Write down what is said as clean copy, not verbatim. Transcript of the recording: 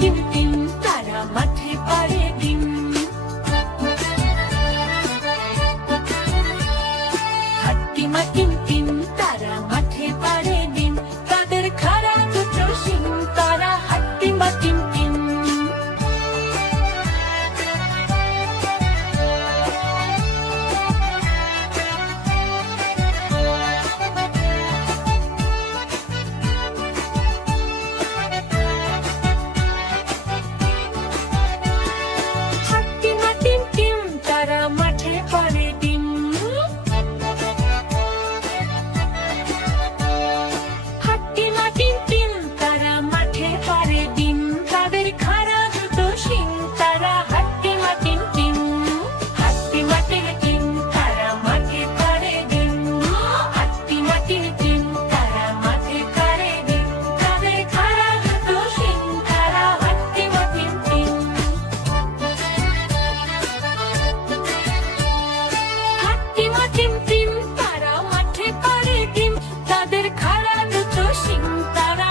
Team team তারা মাঠে পাড়ে ডিম। হাট্টিমা টিম টিম তারা মাঠে পাড়ে ডিম, তাদের খাড়া দুটো শিং তারা হাট্টিমা টিম টিম। হাট্টিমা টিম টিম তারা মাঠে পাড়ে ডিম। হাট্টিমা টিম টিম তারা মাঠে পাড়ে ডিম, তাদের খাড়া দুটো শিং তারা হাট্টিমা টিম টিম। হাট্টিমা টিম টিম তারা মাঠে পাড়ে ডিম। হাট্টিমা টিম টিম তারা মাঠে পাড়ে ডিম, তাদের খাড়া দুটো শিং তারা হাট্টিমা টিম টিম। হাট্টিমা টিম টিম তারা মাঠে পাড়ে ডিম, তাদের খাড়া দুটো শিং তারা